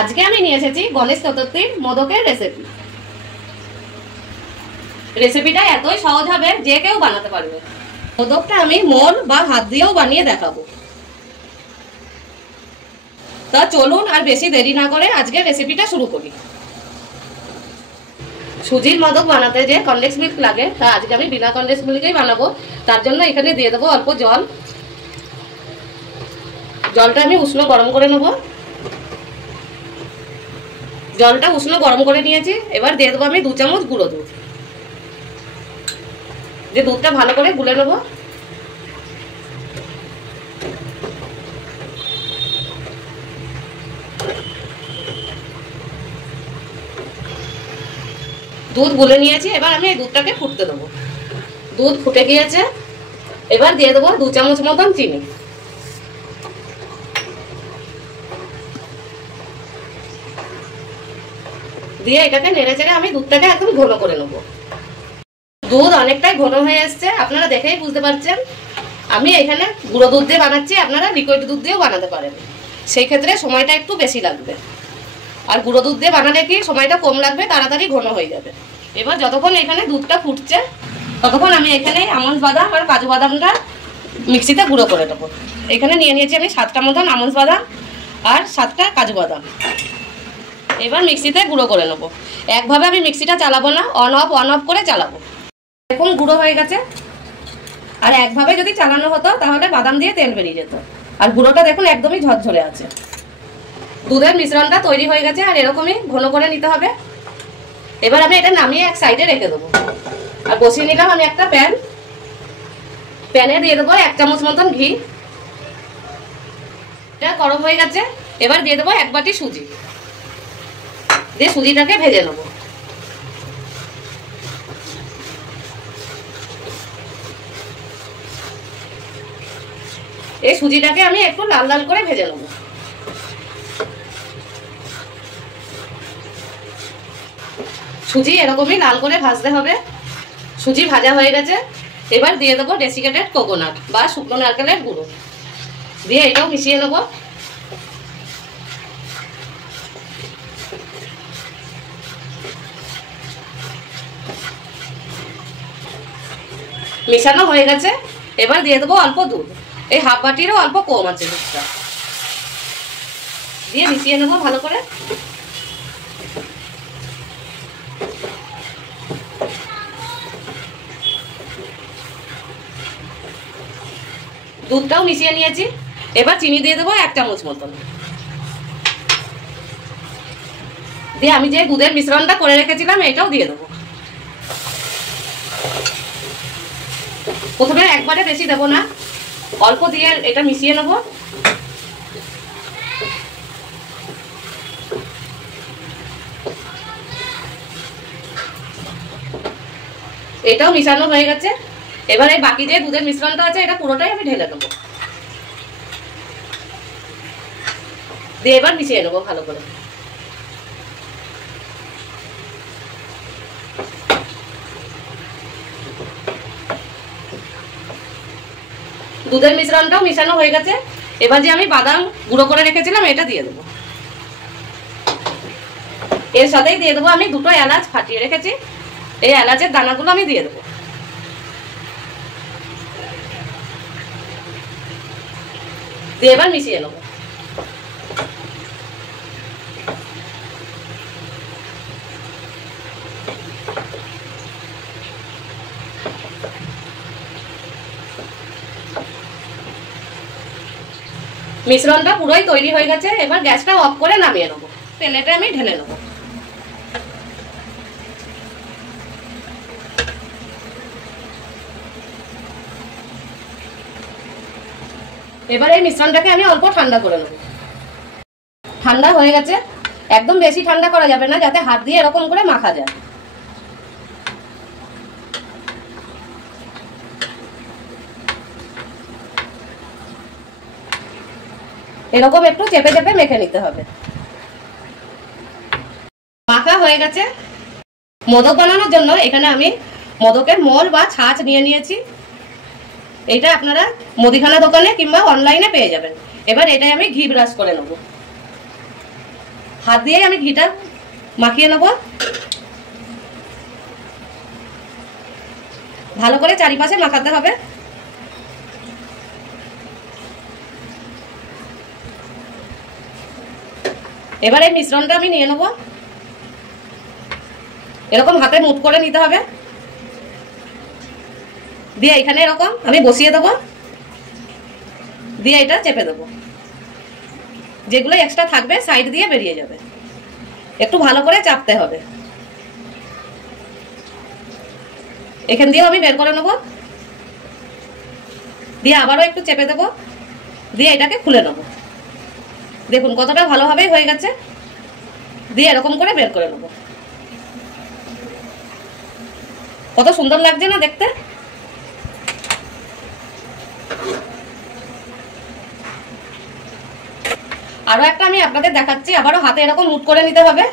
আজকে আমি নিয়ে এসেছি গণেশ চতুর্থীর মোদকের রেসিপি। রেসিপিটা এতই সহজ হবে যে কেউ বানাতে পারবে। মোদকটা আমি মোল বা হাত দিয়েও বানিয়ে দেখাবো। তা চলুন আর বেশি দেরি না করে আজকে রেসিপিটা শুরু করি। সুজির মোদক বানাতে যে কনডেন্স মিল্ক লাগে তা আজকে আমি বিনা কনডেন্স মিল্কেই বানাবো। তার জন্য এখানে দিয়ে দেবো অল্প জল। জলটা আমি উষ্ণ গরম করে নেব। জলটা উষ্ণ গরম করে নিয়েছি। এবার দিয়ে দেবো আমি 2 চামচ গুঁড়ো দুধ। যে দুধটা ভালো করে গুলে নেব। দুধ গুলে নিয়েছি। এবার আমি এই দুধটাকে ফুটতে দেবো। দুধ ফুটে গিয়েছে। এবার দিয়ে দেবো 2 চামচ মতন চিনি। দিয়ে এটাকে নেড়ে চেড়ে আমি দুধটাকে একদম ঘন করে নেবো। দুধ অনেকটাই ঘন হয়ে এসছে, আপনারা দেখেই বুঝতে পারছেন। আমি এখানে গুঁড়ো দুধ দিয়ে বানাচ্ছি, আপনারা লিকুইড দুধ দিয়েও বানাতে পারেন। সেই ক্ষেত্রে সময়টা একটু বেশি লাগবে। আর গুঁড়ো দুধ দিয়ে বানালে কি সময়টা কম লাগবে, তাড়াতাড়ি ঘন হয়ে যাবে। এবার যতক্ষণ এখানে দুধটা ফুটছে ততক্ষণ আমি এখানে আমন্ড বাদাম আর কাজু বাদামটা মিক্সিতে গুঁড়ো করে নেবো। এখানে নিয়ে নিয়েছি আমি 7টা মতন আমন্ড বাদাম আর 7টা কাজু বাদাম। এবার মিক্সিতে গুঁড়ো করে নেবো। একভাবে আমি মিক্সিটা চালাবো না, অন অফ করে চালাবো। এখন গুঁড়ো হয়ে গেছে। আর একভাবে যদি চালানো হতো তাহলে বাদাম দিয়ে তেল বেরিয়ে যেত। আর গুঁড়োটা দেখুন একদমই ঝরঝরে আছে। দুধের মিশ্রণটা তৈরি হয়ে গেছে আর এরকমই ঘন করে নিতে হবে। এবার আমি এটা নামিয়ে এক সাইডে রেখে দেবো। আর বসিয়ে নিলাম আমি একটা প্যানে দিয়ে দেবো 1 চামচ মতন ঘি। এটা গরম হয়ে গেছে। এবার দিয়ে দেবো 1 বাটি সুজি। দিয়ে সুজিটাকে ভেজে নেবো। এই সুজিটাকে আমি একটু লাল লাল করে ভেজে নেব। সুজি এরকমই লাল করে ভাজতে হবে। সুজি ভাজা হয়ে গেছে। এবার দিয়ে দেবো ডেসিকেটেড কোকোনাট বা শুকনো নারকেলের গুঁড়ো। দিয়ে এটাও মিশিয়ে নেব। মিশানো হয়ে গেছে। এবার দিয়ে দেবো অল্প দুধ। এই হাফ বাটিরও অল্প কম আছে দুধটা। দিয়ে মিশিয়ে নেবো ভালো করে। দুধটাও মিশিয়ে নিয়েছি। এবার চিনি দিয়ে দেবো 1 চামচ মতন। দিয়ে আমি যে দুধের মিশ্রণটা করে রেখেছিলাম এটাও দিয়ে দেবো। প্রথমে একবারে বেশি দেবো না, অল্প দিয়ে এটা মিশিয়ে নেব। এটাও মিশানো হয়ে গেছে। এবার এই বাকি যে দুধের মিশ্রণটা আছে এটা পুরোটাই আমি ঢেলে দেবো। দিয়ে এবার মিশিয়ে নেবো ভালো করে। দুধের মিশ্রণটাও মিশানো হয়ে গেছে। এবার যে আমি বাদাম গুঁড়ো করে রেখেছিলাম এটা দিয়ে দেবো। এর সাথেই দিয়ে দেবো আমি 2টো এলাচ ফাটিয়ে রেখেছি। এই এলাচের দানাগুলো আমি দিয়ে দেবো। দিয়ে এবার মিশিয়ে নেবো। মিশ্রণটা পুরোই তৈরি হয়ে গেছে। এবার গ্যাসটা অফ করে নামিয়ে নেবো। প্লেটে আমি ঢেলে নেবো। এবার এই মিশ্রণটাকে আমি অল্প ঠান্ডা করে নেবো। ঠান্ডা হয়ে গেছে। একদম বেশি ঠান্ডা করা যাবে না, যাতে হাত দিয়ে এরকম করে মাখা যায়। এরকম একটু চেপে চেপে মেখে নিতে হবে। মাখা হয়ে গেছে। মোদক বানানোর জন্য এখানে আমি মোদকের মোল বা ছাঁচ নিয়ে নিয়েছি। এটা আপনারা মুদিখানা দোকানে কিংবা অনলাইনে পেয়ে যাবেন। এবার এটাই আমি ঘি ব্রাশ করে নেব। হাত দিয়েই আমি ঘিটা মাখিয়ে নেব। ভালো করে চারিপাশে মাখাতে হবে। এবার এই মিশ্রণটা আমি নিয়ে নেব। এরকম হাতে মুঠ করে নিতে হবে, দিয়ে এখানে এরকম আমি বসিয়ে দেবো, দিয়ে এটা চেপে দেবো। যেগুলো এক্সট্রা থাকবে সাইড দিয়ে বেরিয়ে যাবে। একটু ভালো করে চাপতে হবে। এখান দিয়েও আমি বের করে নেব, দিয়ে আবারও একটু চেপে দেবো, দিয়ে এটাকে খুলে নেব। দেখুন কতটা ভালোভাবেই হয়ে গেছে। দিয়ে এরকম করে বের করে নেব। কত সুন্দর লাগছে না দেখতে। আরো একটা আমি আপনাদের দেখাচ্ছি। আবারও হাতে এরকম মুঠ করে নিতে হবে,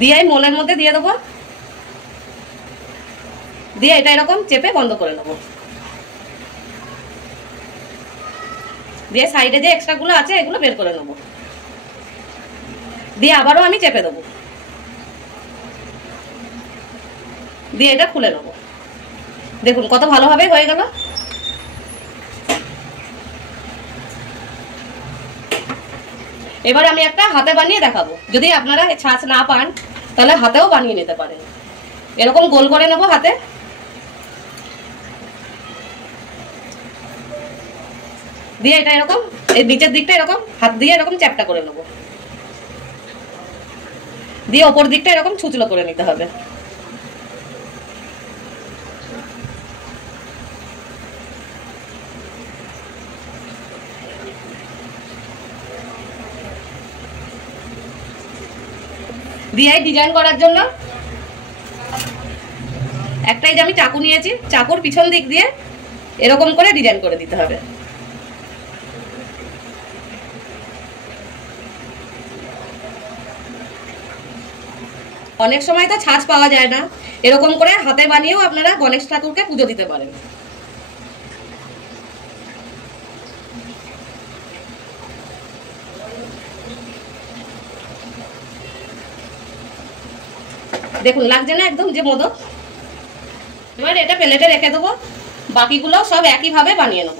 দিয়ে এই মোলের মধ্যে দিয়ে দেবো, দিয়ে এটা এরকম চেপে বন্ধ করে নেব। দিয়ে সাইডে যে এক্সট্রা গুলো আছে এগুলো বের করে নেব, দিয়ে আবারও আমি চেপে দেবো, দিয়ে এটা খুলে নেব। দেখুন কত ভালোভাবে হয়ে গেল। এবার আমি একটা হাতে বানিয়ে দেখাবো। যদি আপনারা ছাঁচ না পান তাহলে হাতেও বানিয়ে নিতে পারেন। এরকম গোল করে নেব হাতে, দিয়ে এটা এরকম এই নিচের দিকটা এরকম হাত দিয়ে এরকম চ্যাপটা করে নেব, দিয়ে ওপর দিকটা এরকম ছুচলো করে নিতে হবে। দিয়ে ডিজাইন করার জন্য একটাই যে আমি চাকু নিয়েছি, চাকুর পিছন দিক দিয়ে এরকম করে ডিজাইন করে দিতে হবে। অনেক সময় তো ছাঁচ পাওয়া যায় না, এরকম করে হাতে বানিয়েও আপনারা গণেশ ঠাকুরকে পুজো দিতে পারেন। দেখুন লাগছে না একদম যে মোদক। এবার এটা প্লেটে রেখে দেবো, বাকিগুলো সব একইভাবে বানিয়ে নেব।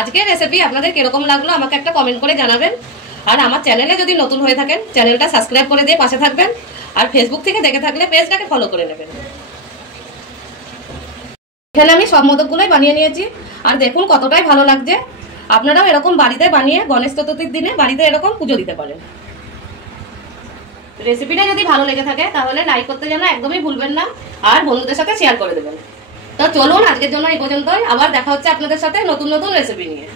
আজকের রেসিপি আপনাদের কিরকম লাগলো আমাকে একটা কমেন্ট করে জানাবেন। আর আমার চ্যানেলে যদি নতুন হয়ে থাকেন চ্যানেলটা সাবস্ক্রাইব করে দিয়ে পাশে থাকবেন। আর ফেসবুক থেকে দেখে থাকলে পেজটাকে ফলো করে নেবেন। এখানে আমি সব মোদকগুলোই বানিয়ে নিয়েছি, আর দেখুন কতটাই ভালো লাগছে। আপনারাও এরকম বাড়িতে বানিয়ে গণেশ চতুর্থীর দিনে বাড়িতে এরকম পুজো দিতে পারেন। রেসিপিটা যদি ভালো লেগে থাকে তাহলে লাইক করতে যেন একদমই ভুলবেন না, আর বন্ধুদের সাথে শেয়ার করে দেবেন। তো চলুন আজকের জন্য এই পর্যন্তই। আবার দেখা হচ্ছে আপনাদের সাথে নতুন নতুন রেসিপি নিয়ে।